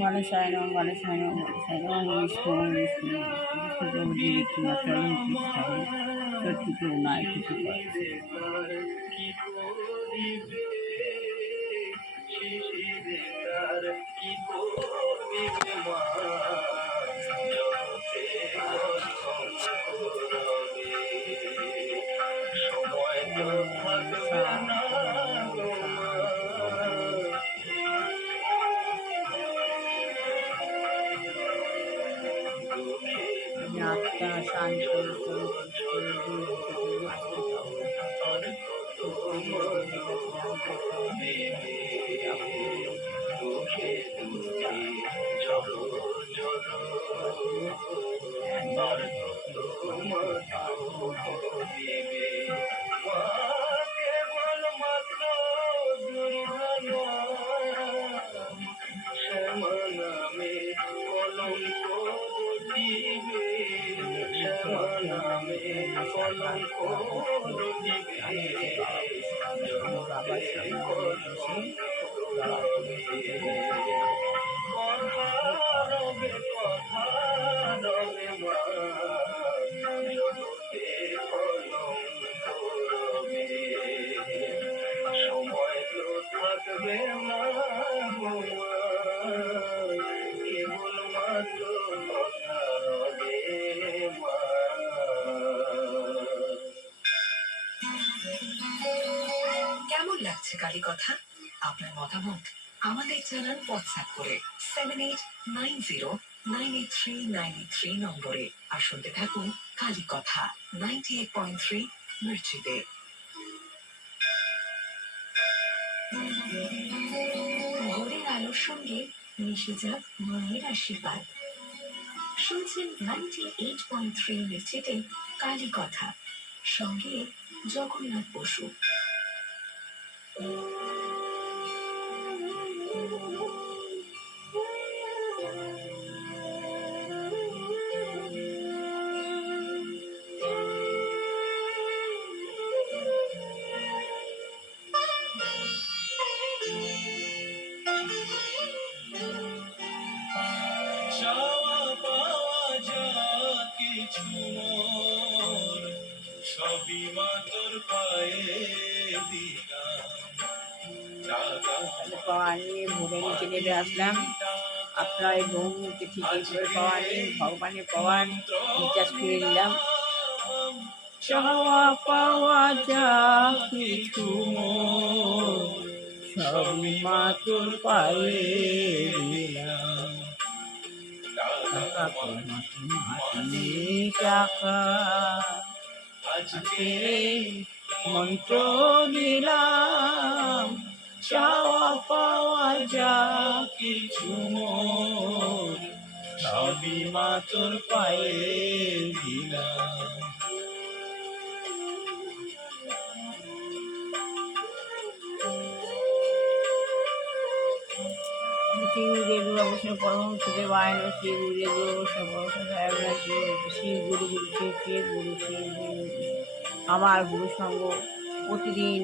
গণেশায় নমঃ গণেশায় নমঃ গণেশায় নমঃ বিষ্ণু বিষ্ণু বিষ্ণু বিষ্ণু চরণ সত্যি করুণায় কিছু করে আত্মা শান্তি কেমন লাগছে কালী কথা? আপনার মতামত আমাদের জানান হোয়াটসঅ্যাপ করে 7890983983 নম্বরে। আর শুনতে থাকুন কালী কথা 98.3 মির্চিতে। ভোরের আলোর সঙ্গে মিশে যাক মায়ের আশীর্বাদ। শুনছেন 98.3 মির্চিতে কালী কথা, সঙ্গে জগন্নাথ বসু। পাওয়া নিয়ে ভোরে নিচে নেমে আসলাম। আপনার এই বউকে ঠিক করে পাওয়া নেই, ভগবানের পাওয়ার নিঃশ্বাস ফিরে নিলাম। চাওয়া পাওয়া যা কিছু সবই মা তোর পায়ে দিলাম। টাকা আজকে মন্ত্র দিলাম, চাওয়া পাওয়া যা কিছু সবই মা তোর পায়ে দিলাম। শ্রী গুরু অবশ্য পরম সুখে বায়ন শ্রী গুরু অবশ্য পরম শ্রী গুরু গুরু শ্রী গুরু শ্রী গুরু। আমার গুরু সঙ্গ প্রতিদিন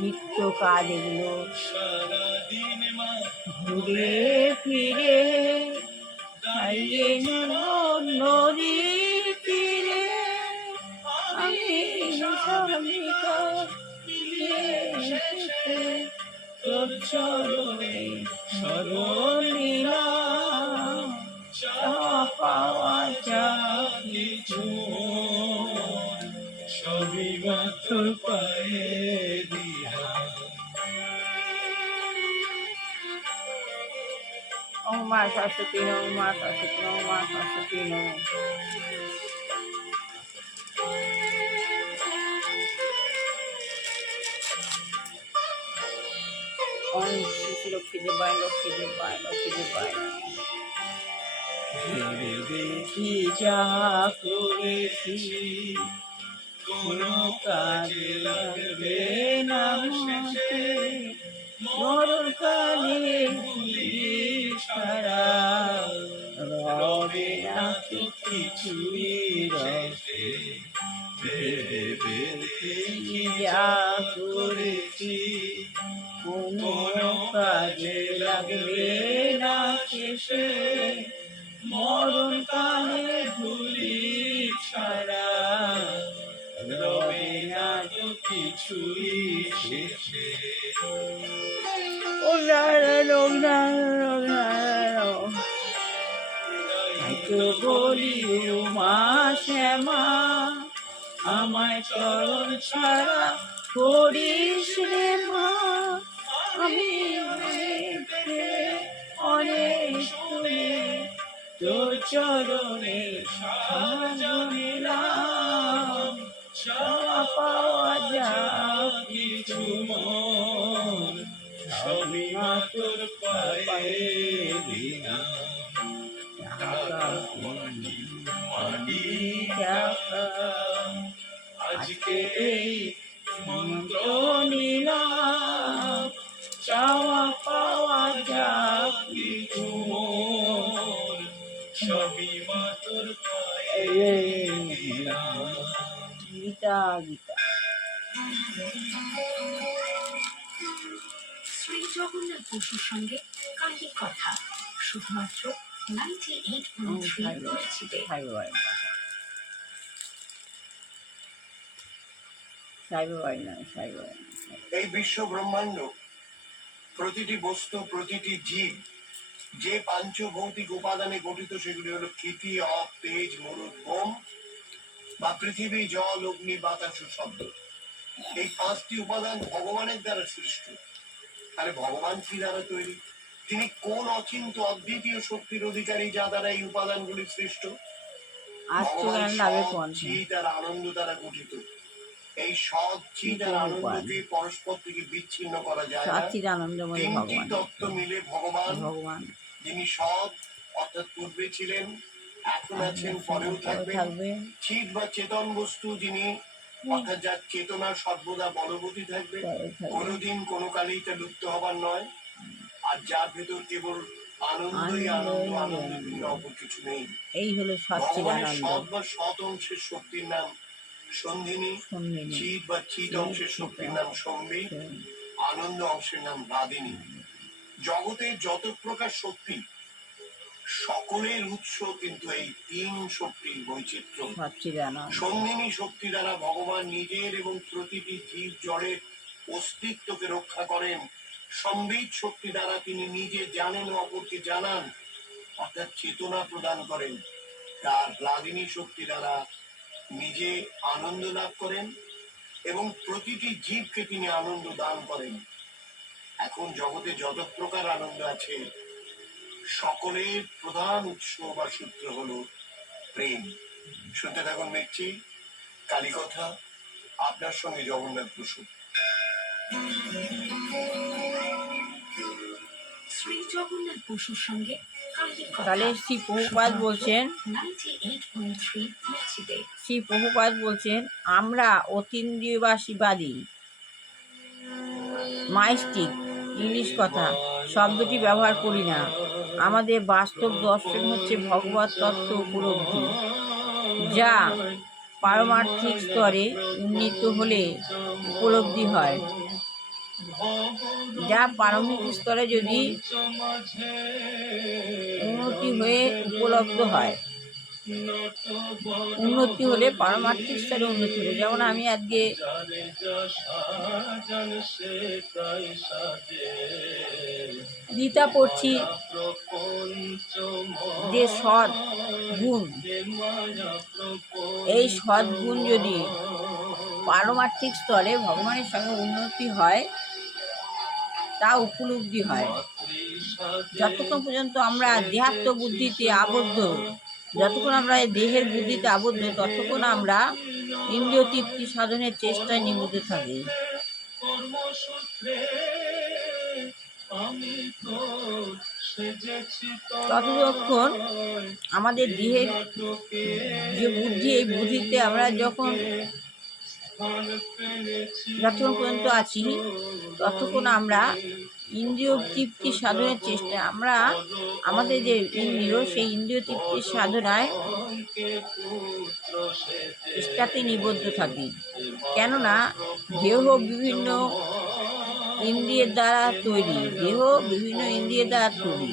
নিত্য কাজ এগুলো ঘুরে ফিরে খাইয়ে নদী তীরে আমি পাওয়া যা কিছু সবই তোর পায়ে দিলাম। ওম মা সরস্বতী নমঃ, মা সরস্বতী নমঃ, মা সরস্বতী নমঃ। ওম শ্রী লক্ষ্মী দেবায় লক্ষ্মী দেবায় লক্ষ্মী দেবায়। কি যা করেছি কোনো কাজে লাগবে না, মরণ কালে ছাড়া রবে না কিছুই রবে। কি যা করেছি কোনো কাজে লাগবে না শেষে, মরণ কালে ধুলি ছাড়া রবে না তো কিছুই শেষে। ও নারায়ণ নারায়ণ, তাই তো বলি ও মা শ্যামা, আমায় চরণ ছাড়া করিস রে মা। আমি অনেক শুনে তোর চরণে সাজন এলাম, চাওয়া পাওয়া যা কিছু মন সবই মা তোর পায়ে দিলাম। টাকা মাটি টাকা, আজকে এই মন্ত্র নিলাম, চাওয়া পাওয়া যা কিছু মোর সবই মা তোর পায়ে দিলাম। গীতা গীতা। শ্রী জগন্নাথ বসুর সঙ্গে কালী কথা, শুধুমাত্র 98.3 মির্চিতে। এই বিশ্ব ব্রহ্মাণ্ড, প্রতিটি বস্তু, প্রতিটি জীব যে পাঞ্চভৌতিক উপাদানে গঠিত, সেগুলি হলো ক্ষিতি, অপ, তেজ, মরুদ, বোম বা পৃথিবী, জল, অগ্নি, বাতাস ও শব্দ। এই 5টি উপাদান ভগবানের দ্বারা সৃষ্ট। তাহলে ভগবান কি দ্বারা তৈরি? তিনি কোন অচিন্ত অদ্বিতীয় শক্তির অধিকারী, যা দ্বারা এই উপাদানগুলি সৃষ্ট? ভগবান সৎ, চিৎ আর আনন্দ দ্বারা গঠিত। এই সৎ, চিৎ আর আনন্দকে পরস্পর থেকে বিচ্ছিন্ন করা যায় না। 3টি তত্ত্ব মিলে ভগবান, যিনি সৎ অর্থাৎ পূর্বে ছিলেন, এখন আছেন, পরেও থাকবেন। চিৎ বা চেতন বস্তু, যিনি অর্থাৎ যার চেতনা সর্বদা বলবতী থাকবে, কোনোদিন কোনো কালেই তা লুপ্ত হবার নয়। আর যার ভেতর কেবল আনন্দই আনন্দ, আনন্দের ভিন্ন অপর কিছু নেই। এই হলো ভগবানের সৎ বা সৎ অংশের শক্তির নাম সন্ধিনী, চিৎ বা চিৎ অংশের শক্তির নাম সম্বিত, আনন্দ অংশের নাম বাদিনী। জগতে যত প্রকার শক্তি, সকলের উৎস কিন্তু এই 3 শক্তির বৈচিত্র্য। সন্ধিনী শক্তি দ্বারা ভগবান নিজের এবং প্রতিটি জীব জড়ের অস্তিত্বকে রক্ষা করেন। সম্বিত শক্তি দ্বারা তিনি নিজে জানেন ও অপরকে জানান, অর্থাৎ চেতনা প্রদান করেন। তার বাদিনী শক্তি দ্বারা নিজে আনন্দ লাভ করেন এবং প্রতিটি জীবকে তিনি আনন্দ দান করেন। এখন জগতে যত প্রকার আনন্দ আছে, সকলের প্রধান উৎস বা সূত্র হলো প্রেম। শুনতে থাকুন মির্চি, কালী কথা, আপনার সঙ্গে জগন্নাথ বসু। শ্রী জগন্নাথ বসুর সঙ্গে কালী কথা। তাহলে শ্রী প্রভুপাদ বলছেন, 98.3 মির্চিতে। শ্রী প্রভুপাদ বলছেন, আমরা অতীন্দ্রিয়বাসীবাদী, মাইস্টিক, ইংলিশ কথা শব্দটি ব্যবহার করি না। আমাদের বাস্তব দর্শন হচ্ছে ভগবত তত্ত্ব উপলব্ধি, যা পারমার্থিক স্তরে উন্নীত হলে উপলব্ধি হয়। যা পারমিক স্তরে যদি উন্নতি হয়ে উপলব্ধ হয়, উন্নতি হলে পারমার্থিক স্তরে উন্নতি হলে, যেমন আমি আজকে গীতা পড়ছি, যে সৎ গুণ, এই সৎ গুণ যদি পারমার্থিক স্তরে ভগবানের সঙ্গে উন্নতি হয়, তা উপলব্ধি হয়। যতক্ষণ পর্যন্ত আমরা দেহাত্ম বুদ্ধিতে আবদ্ধ, যতক্ষণ আমরা দেহের বুদ্ধিতে আবদ্ধ, ততক্ষণ আমরা ইন্দ্রিয় তৃপ্তি সাধনের চেষ্টায় নিবেদিত থাকি। ততক্ষণ আমাদের দেহের যে বুদ্ধি, এই বুদ্ধিতে আমরা যতক্ষণ পর্যন্ত আছি, ততক্ষণ আমরা ইন্দ্রিয় তৃপ্তি সাধনের আমাদের যে ইন্দ্রিয়, সেই ইন্দ্রিয় তৃপ্তি সাধনায় চেষ্টাতে নিবদ্ধ থাকি। কেননা দেহ বিভিন্ন ইন্দ্রিয়ের দ্বারা তৈরি, দেহ বিভিন্ন ইন্দ্রিয়ের দ্বারা তৈরি।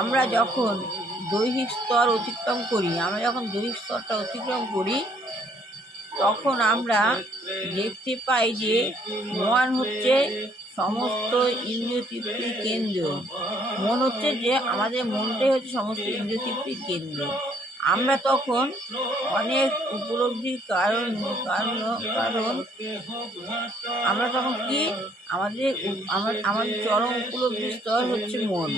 আমরা যখন দৈহিক স্তর অতিক্রম করি, তখন আমরা দেখতে পাই যে মন হচ্ছে সমস্ত ইন্দ্রিয় তৃপ্তির কেন্দ্র। মন হচ্ছে যে আমাদের মনটাই হচ্ছে সমস্ত ইন্দ্রিয় তৃপ্তির কেন্দ্র। আমরা তখন অনেক উপলব্ধির কারণ আমরা তখন কি আমাদের চরম উপলব্ধির স্তর হচ্ছে মন।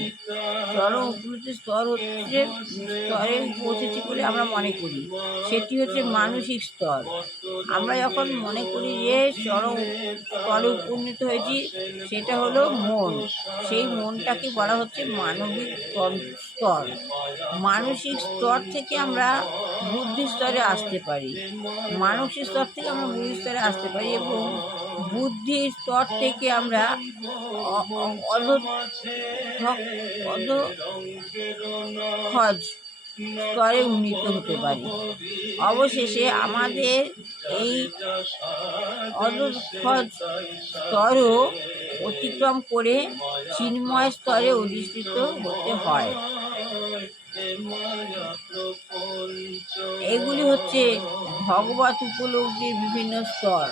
চরম উপলব্ধির স্তরে পৌঁছেছি বলে আমরা মনে করি, সেটি হচ্ছে মানসিক স্তর। আমরা যখন মনে করি যে চরম স্তরে উপনীত হয়েছি, সেটা হলো মন। সেই মনটাকে বলা হচ্ছে মানবিক স্তর। মানসিক স্তর থেকে আমরা বুদ্ধি স্তরে আসতে পারি, এবং বুদ্ধির স্তর থেকে আমরা অধঃখজ স্তরে উন্নীত হতে পারি। অবশেষে আমাদের এই অধঃখজ স্তরও অতিক্রম করে চিন্ময় স্তরে অধিষ্ঠিত হতে হয়। এগুলি হচ্ছে ভগবত উপলব্ধির বিভিন্ন স্তর।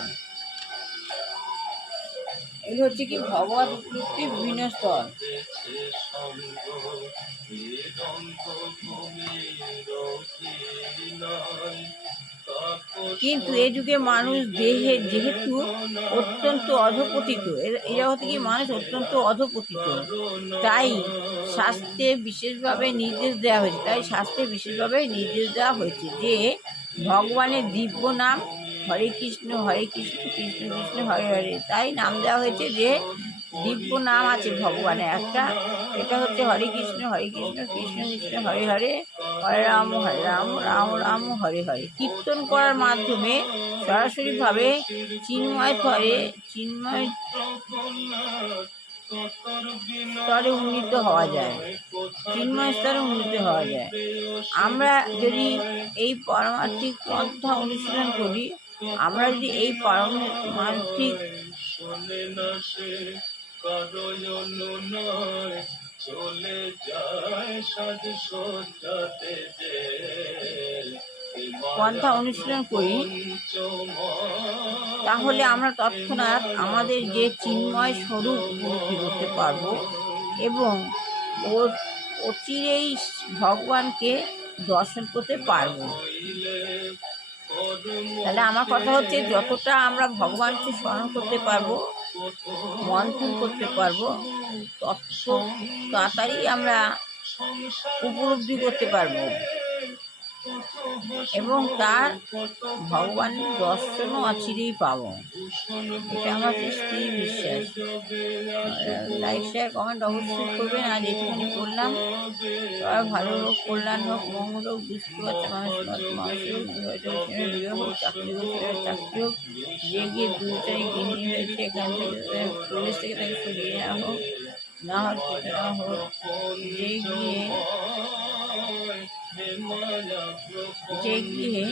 কিন্তু এ যুগে মানুষ যেহেতু অত্যন্ত অধঃপতিত, এই জগৎ থেকে মানুষ অত্যন্ত অধঃপতিত, তাই শাস্ত্রে বিশেষভাবে নির্দেশ দেওয়া হয়েছে যে ভগবানের দিব্য নাম হরে কৃষ্ণ কৃষ্ণ কৃষ্ণ হরে হরে। তাই নাম দেওয়া হয়েছে যে দিব্য নাম আছে ভগবানের একটা, এটা হচ্ছে হরে কৃষ্ণ কৃষ্ণ কৃষ্ণ হরে হরে, হরে রাম রাম রাম হরে হরে। কীর্তন করার মাধ্যমে সরাসরিভাবে চিন্ময় স্তরে উন্নীত হওয়া যায়। আমরা যদি এই পারমার্থিক পন্থা অনুশীলন করি, তাহলে আমরা তৎক্ষণাৎ আমাদের যে চিন্ময় স্বরূপ উপলব্ধি করতে পারবো এবং অচিরেই ভগবানকে দর্শন করতে পারবো। তাহলে আমার কথা হচ্ছে, যতটা আমরা ভগবানকে স্মরণ করতে পারবো, মন্থন করতে পারবো, তত তাড়াতাড়ি আমরা উপলব্ধি করতে পারবো এবং তার ভগবানের দর্শনও অচিরেই পাবো। এটা আমার স্থির বিশ্বাস। লাইক শেয়ার কমেন্ট অবশ্যই করবেন। আজ এখানে করলাম। সবাই ভালো হোক, কল্যাণ হোক, মঙ্গল হোক, দুঃস্থ আছে মানুষের বিবাহ হোক, চাকরি হোক, যে গিয়ে 2 তারিখ গৃহিণী হয়েছে এখান থেকে পুলিশ থেকে তাকে সরিয়ে নেওয়া হোক, না হোক যে গিয়ে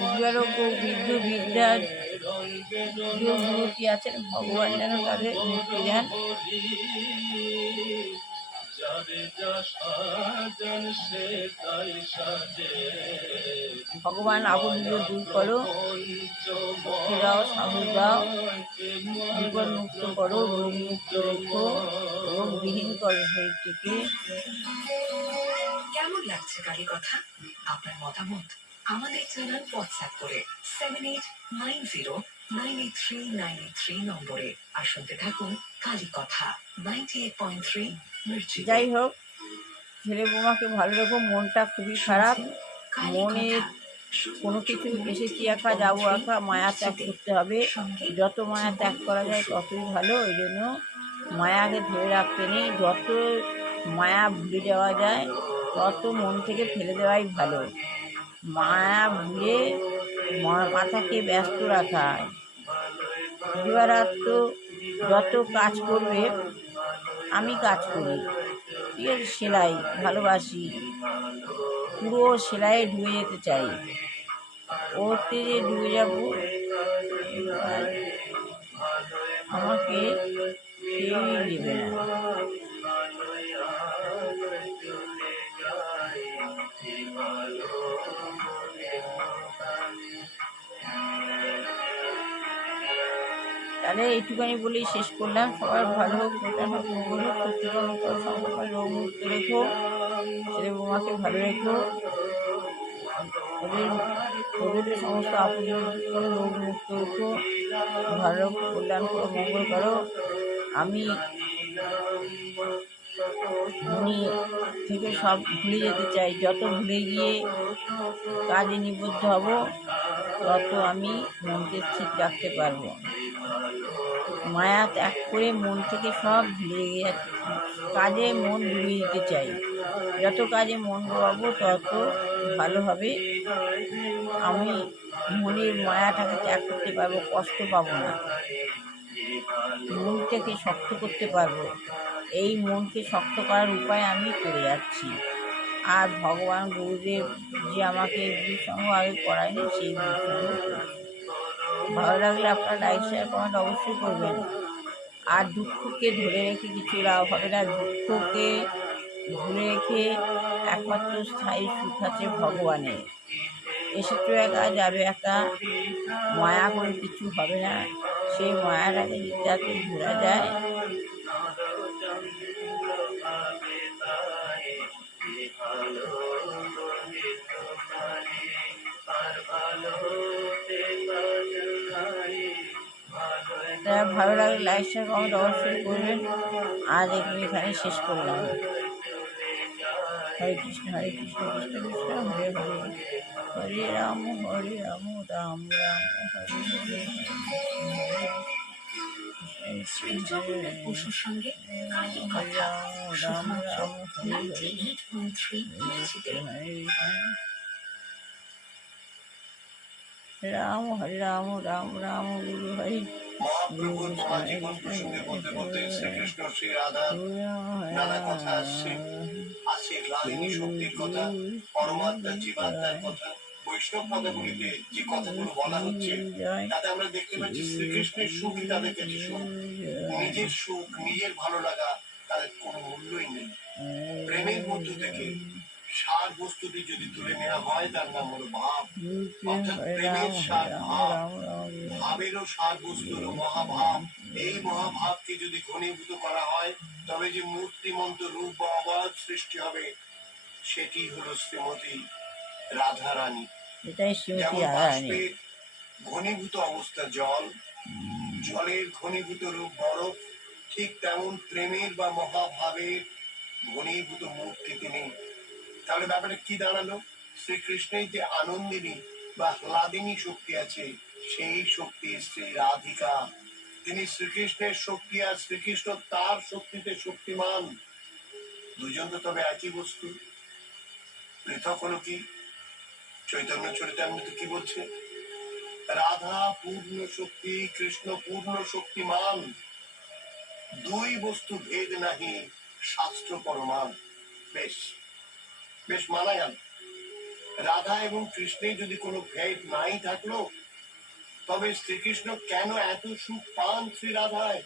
দুরারোগ্য বৃদ্ধ বৃদ্ধা যুবতী আছেন, ভগবান যেন তাদের মুক্তি দেন। ভগবান আপদগুলো দূর করো, মুক্তি দাও, সাহস দাও, বিপদ মুক্ত করো, রোগ মুক্ত রেখো, রোগবিহীন করো শরীরটিকে। কেমন লাগছে কালী কথা? আপনার মতামত আমাদের জানান হোয়াটসঅ্যাপ করে 7890983983 নম্বরে। আর শুনতে থাকুন কালী কথা 98.3 মির্চি। যাই হোক, ছেলে বৌমাকে ভালো রেখো। মনটা খুবই খারাপ, মনে কোনো কিছু এসেছি একা যাবো একা, মায়া ত্যাগ করতে হবে। যত মায়া ত্যাগ করা যায় ততই ভালো। ওই জন্য মায়াকে ধরে রাখতে নেই। যত মায়া ভুলে যাওয়া যায় তত মন থেকে ফেলে দেওয়াই ভালো। মায়া ভুলে মাথাকে ব্যস্ত রাখা। দিবারাত্র যত কাজ করবে, আমি কাজ করি, ঠিক আছে, সেলাই ভালোবাসি, পুরো সেলাইয়ে ডুবে যেতে চাই। ওতে যে ডুবে যাব, এবার আমাকে কেউই দেবে না। তাহলে এইটুখানি বলেই শেষ করলাম। সবার ভালো হোক, কল্যাণ হোক, মঙ্গল হোক, সত্যিকার সংকল্প রোগ মুক্ত রেখো, ছেলে বৌমাকে ভালো রেখো, ওদের ওদের সমস্ত আপদের রোগ মুক্ত রেখো, ভালো কল্যাণ করো, মঙ্গল করো। আমি মনে থেকে সব ভুলে যেতে চাই। যত ভুলে গিয়ে কাজে নিবদ্ধ হব, তত আমি মনকে স্থির রাখতে পারবো। মায়া ত্যাগ করে মন থেকে সব ভুলে গিয়ে কাজে মন ডুবিয়ে দিতে চাই। যত কাজে মন ডোবাবো তত ভালো হবে। আমি মনের মায়াটাকে ত্যাগ করতে পারবো, কষ্ট পাবো না, মনটাকে শক্ত করতে পারবো। এই মনকে শক্ত করার উপায় আমি করে যাচ্ছি। আর ভগবান গুরুদেব যে আমাকে গুরুসঙ্গ আগে করায়নি, সেই গুরুসঙ্গ ভালো লাগলে আপনারা লাইক শেয়ার কমেন্ট অবশ্যই করবেন। আর দুঃখকে ধরে রেখে কিছু লাভ হবে না। দুঃখকে ধরে রেখে একমাত্র স্থায়ী সুখ আছে ভগবানের। এসে তো একা, যাবে একা, মায়া করে কিছু হবে না। সেই মায়াটাকে যাতে ঘোরা যায়, ভালো লাগলে লাইক শেয়ার কমেন্ট অবশ্যই করবেন। আজ এখানে শেষ করলাম। হরে কৃষ্ণ হরে কৃষ্ণ, কৃষ্ণ কৃষ্ণ হরে হরে, হরে রাম রাম রাম হরে হরে, শ্রী জগন্নাথ বসুর সঙ্গে কালী হরে কথা রাম শুধুমাত্র রাম হরে হরে, 98.3 মিউজিকে। রাম হরে রাম রাম রাম গুরু হরে। মহাপ্রভুর মহা জীবন প্রসঙ্গে বলতে বলতে শ্রীকৃষ্ণ শ্রী রাধা নানা কথা আসছে। আসছে গ্লাদিনী শক্তির কথা, পরমাত্মা জীবাত্মার কথা, বৈষ্ণব কথাগুলিতে যে কথাগুলো বলা হচ্ছে, তাতে আমরা দেখতে পাচ্ছি শ্রীকৃষ্ণের সুখই তাদের কাছে সুখ। নিজের সুখ, নিজের ভালো লাগা তাদের কোনো মূল্যই নেই। প্রেমের মধ্য থেকে সার বস্তুটি যদি তুলে নেওয়া হয়, তার নাম হলো ভাব। অর্থাৎ প্রেমের সার ভাব, ভাবেরও সার বস্তু হলো মহাভাব। এই মহাভাবকে যদি ঘনীভূত করা হয়, তবে যে মূর্তিমন্ত রূপ বা অবাধ সৃষ্টি হবে, সেটি হলো শ্রীমতী রাধারানী। এটাই শ্রীমতী যেমন রাধারানী। বাষ্পের ঘনীভূত অবস্থা জল, জলের ঘনীভূত রূপ বরফ, ঠিক তেমন প্রেমের বা মহাভাবের ঘনীভূত মূর্তি তিনি। তাহলে ব্যাপারে কি দাঁড়ালো? শ্রীকৃষ্ণের যে আনন্দিনী বা হ্লাদিনী শক্তি আছে, সেই শক্তি শ্রী রাধিকা। তিনি শ্রীকৃষ্ণের শক্তি, আর শ্রীকৃষ্ণ তার শক্তিতে শক্তিমান। দুজন তো তবে একই বস্তু, পৃথক হলো কি? চৈতন্য চরিতামৃত কি বলছে? রাধা পূর্ণ শক্তি, কৃষ্ণ পূর্ণ শক্তিমান। দুই বস্তু ভেদ নাহি, শাস্ত্র প্রমাণ। বেশ বেশ মানা গেল। রাধা এবং কৃষ্ণে যদি কোনো ভেদ নাই থাকলো, তবে শ্রীকৃষ্ণ কেন এত সুখ পান শ্রী রাধায়?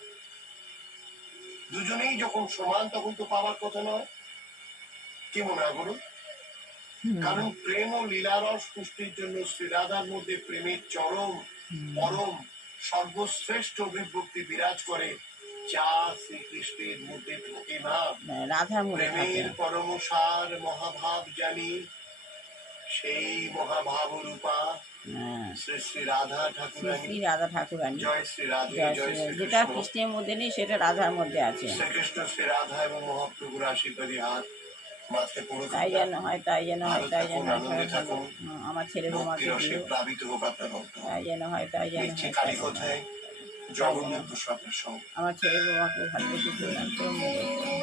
দুজনেই যখন সমান, তখন তো পাওয়ার কথা নয়। কি মনে হয় বলুন? কারণ প্রেম ও লীলারস পুষ্টির জন্য শ্রী রাধার মধ্যে প্রেমের চরম পরম সর্বশ্রেষ্ঠ অভিব্যক্তি বিরাজ করে, যা শ্রীকৃষ্ণের মধ্যে থাকে না। রাধার মধ্যে থাকে। প্রেমের পরমসার মহাভাব জানি, সেই মহাভাব রূপা শ্রী শ্রী রাধা ঠাকুরানী। শ্রী রাধা ঠাকুরানী, জয় শ্রী রাধে, জয় শ্রী যেটা কৃষ্ণ। কৃষ্ণের মধ্যে নেই, সেটা রাধার মধ্যে আছে। শ্রীকৃষ্ণ শ্রী রাধা এবং মহাপ্রভুর আশীর্বাদী হাত মাথায় পড়ে তাই যেন হয়, তাই যেন হয়, তাই যেন হয়। আনন্দে থাকুন। আমার ছেলে বৌমাকে ভক্তি রসে দিও, প্লাবিত হোক আপনার ভক্ত। তাই যেন হয়, তাই যেন নিচ্ছে হয়, কালী কথায় জগন্নাথ বসু আপনার সঙ্গে। আমার ছেলে বৌমাকে ভালো রেখে কল্যাণ করো, মঙ্গল করো।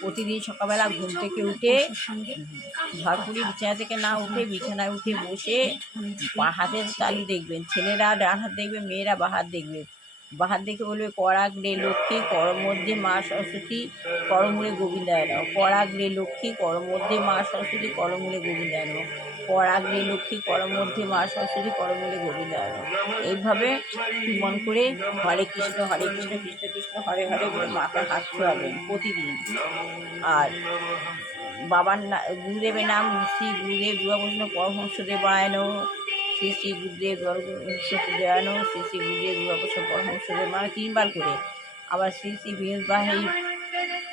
প্রতিদিন সকালবেলা ঘুম থেকে উঠে বসুর সঙ্গে কালী ঝড়পুরি কথা বিছানা থেকে না উঠে, বিছানায় উঠে বসে বা হাতের তালি দেখবেন। ছেলেরা ডান হাত দেখবে, মেয়েরা বা হাত দেখবে। বা হাত দেখে বলবে করাগ্রে লক্ষ্মী করম মধ্যে মা সরস্বতী করমূলে গোবিন্দায় নাও। করাগ্রে লক্ষ্মী করম মধ্যে মা সরস্বতী করমূলে গোবিন্দায় নাও। পরাগ্রে লক্ষ্মী, করমধ্যে মা সরস্বতী, করমূলে গোবিন্দায় নমঃ। এইভাবে মন করে কৃষ্ণ কৃষ্ণ কৃষ্ণ হরে হরে বলে মাকে হাত ছোঁয়াবেন প্রতিদিন। আর বাবার গুরুদেবের নাম শ্রী গুরুদেব যুগবৈষ্ণব পরমহংসদেবায় নমঃ। শ্রী শ্রী গুরুদেব দেওয়ান, শ্রী শ্রী গুরুদেব যুগবৈষ্ণব পরমহংসদেব, মানে 3 বার করে। আবার শ্রী শ্রী বিনোদ বাহারী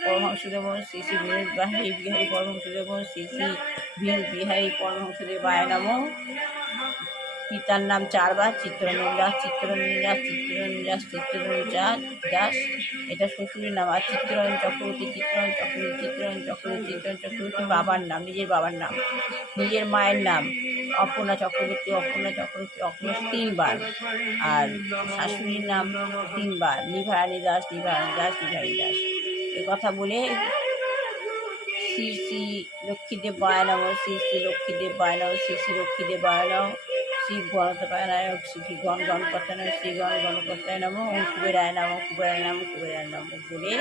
পরমহংসদেব, শ্রী শ্রী বিনোদ বাহারী বিহারী পরমহংসদেব, শ্রী শ্রী বিনোদ বিহারী পরমহংসদেবায় নমঃ। পিতার নাম 4 বার, চিত্তরঞ্জন দাস, চিত্তরঞ্জন দাস, চিত্তরঞ্জন দাস, চিত্তরঞ্জন দাস, এটা শ্বশুরের নাম। আর চিত্তরঞ্জন চক্রবর্তী, চিত্তরঞ্জন চক্রবর্তী, চিত্তরঞ্জন চক্রবর্তী, চিত্তরঞ্জন চক্রবর্তী বাবার নাম, নিজের বাবার নাম। নিজের মায়ের নাম অপর্ণা চক্রবর্তী, অপর্ণা চক্রবর্তী, অপর্ণা 3 বার। আর শাশুড়ির নাম 3 বার, নিভারানী দাস, নিভারানী দাস, নিভারানী দাস। এ কথা বলে শ্রী শ্রী লক্ষ্মীদেবায় নমঃ, শ্রী শ্রী লক্ষ্মীদেবায় নমঃ, শ্রী শ্রী লক্ষ্মীদেবায় নমঃ, শ্রী গণপতায় নমঃ, শ্রী গণপতায় নমঃ, শ্রী গণপতায় নমঃ, ওম কুবেরায় নমঃ, কুবেরায় নমঃ, কুবেরায় নমঃ বলে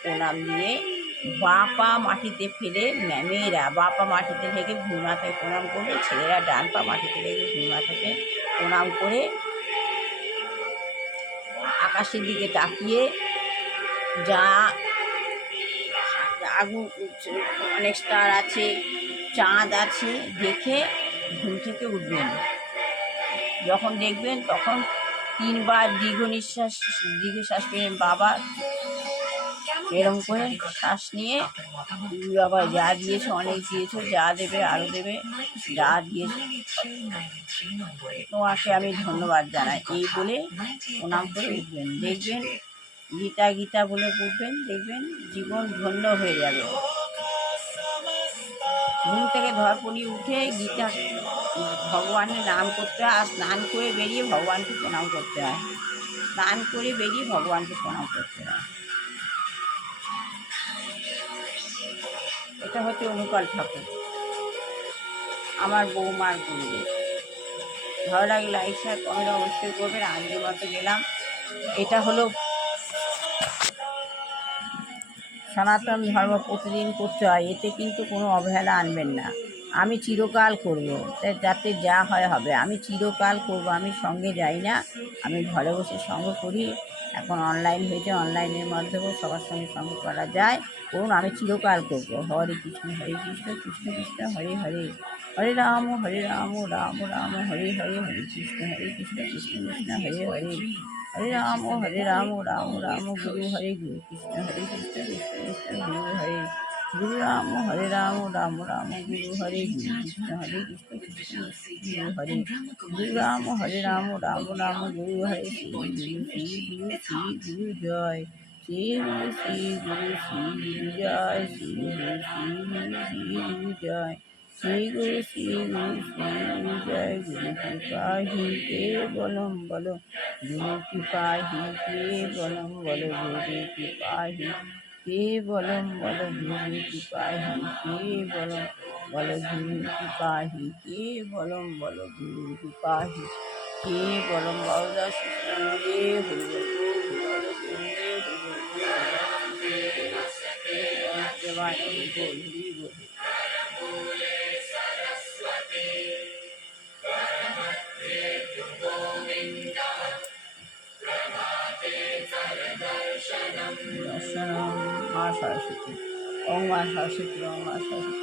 প্রণাম দিয়ে বাঁ পা মাটিতে ফেলে, মেয়েরা বাঁ পা মাটিতে রেখে ভূমি মাথায় প্রণাম করবে, ছেলেরা ডান পা মাটিতে রেখে ভূমি মাথাতে প্রণাম করে আকাশের দিকে তাকিয়ে যা আগুন, অনেক স্টার আছে, চাঁদ আছে দেখে ঘুম থেকে উঠবেন। যখন দেখবেন তখন 3 বার দীর্ঘ শ্বাস পেলেন বাবা, এরকম করে শ্বাস নিয়ে বাবা যা দিয়েছে, অনেক দিয়েছে, যা দেবে আরও দেবে, যা দিয়েছে তোমাকে আমি ধন্যবাদ জানাই, এই বলে প্রণাম করে উঠবেন। দেখবেন গীতা গীতা বলে উঠবেন, দেখবেন জীবন ধন্য হয়ে যাবে। ঘুম থেকে ধরপড়ি উঠে গীতা ভগবানের নাম করতে হয়। আর স্নান করে বেরিয়ে ভগবানকে প্রণাম করতে হয়, স্নান করে বেরিয়ে ভগবানকে প্রণাম করতে হয়। এটা হচ্ছে অনুকূল ঠাকুর, আমার বৌমার গুরুদেব। ভালো লাগলে লাইক শেয়ার কমেন্ট অবশ্যই করবেন। আজকের মতো গেলাম। এটা হলো সনাতন ধর্ম, প্রতিদিন করতে হয়, এতে কিন্তু কোনো অবহেলা আনবেন না। আমি চিরকাল করব, যাতে যা হয় হবে, আমি চিরকাল করব। আমি সঙ্গে যাই না, আমি ঘরে বসে সঙ্গ করি। এখন অনলাইন হয়েছে, অনলাইনের মাধ্যমেও সবার সঙ্গে সঙ্গ করা যায়। করুন, আমি চিরকাল করব। হরে কৃষ্ণ কৃষ্ণ কৃষ্ণ হরে হরে, হরে রাম রাম রাম হরে হরে, হরে কৃষ্ণ কৃষ্ণ কৃষ্ণ হরে হরে, হরে রাম রাম রাম গুরু হরে, গুরু কৃষ্ণ কৃষ্ণ কৃষ্ণ গুরু হরে, গুরু রাম রাম রাম গুরু হরে, গুরু কৃষ্ণ কৃষ্ণ কৃষ্ণ গুরু হরে, গুরু রাম রাম রাম গুরু হরে, শ্রী গুরু শ্রী গুরু শ্রী গুরু জয়, শ্রী গুরু শ্রী গুরু শ্রী গুরু জয়, শ্রী গুরু শ্রী গুরু শ্রী গুরু জয়, শ্রী গুরু শ্রী গুরু শ্রী গুরু জয়। গুরু কৃপাহি কেবলম বলো, গুরু কৃপাহি কেবলম বলো, গুরু কৃপাহি কেবলম বলো, গুরু কৃপাহি কেবলম বলো, গুরু কৃপাহি কেবলম বলো, গুরু কৃপাহি কেবলম বলো। দশ দর্শনম মা সরস্বতী, ওম মা সরস্বতী, ওম মা সরস্বতী।